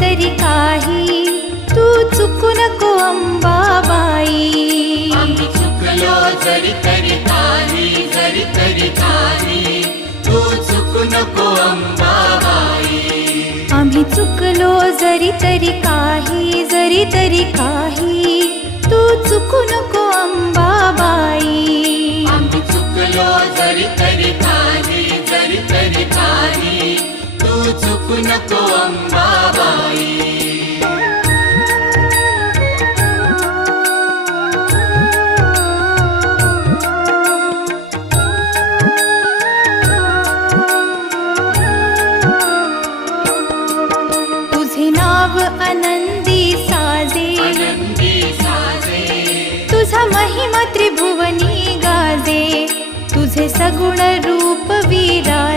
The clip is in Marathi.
तरी काही, तू चुकू नको अंबाबाई. आम्ही चुकलो जरी तरी काही, जरी तरी काही, तू चुकू नको अंबाबाई. आम्ही चुकलो जरी तरी काही, जरी तरी काही, तू चुकू नको अंबाबाई. आम्ही चुकलो जरी तरी काही, जरी तरी काही, तू चुकू नको अंबाबाई. तुझे नाव आनंदी साजे, आनंदी साजे, तुझा महिमा त्रिभुवनी गाजे, तुझे सगुण रूप विराजे.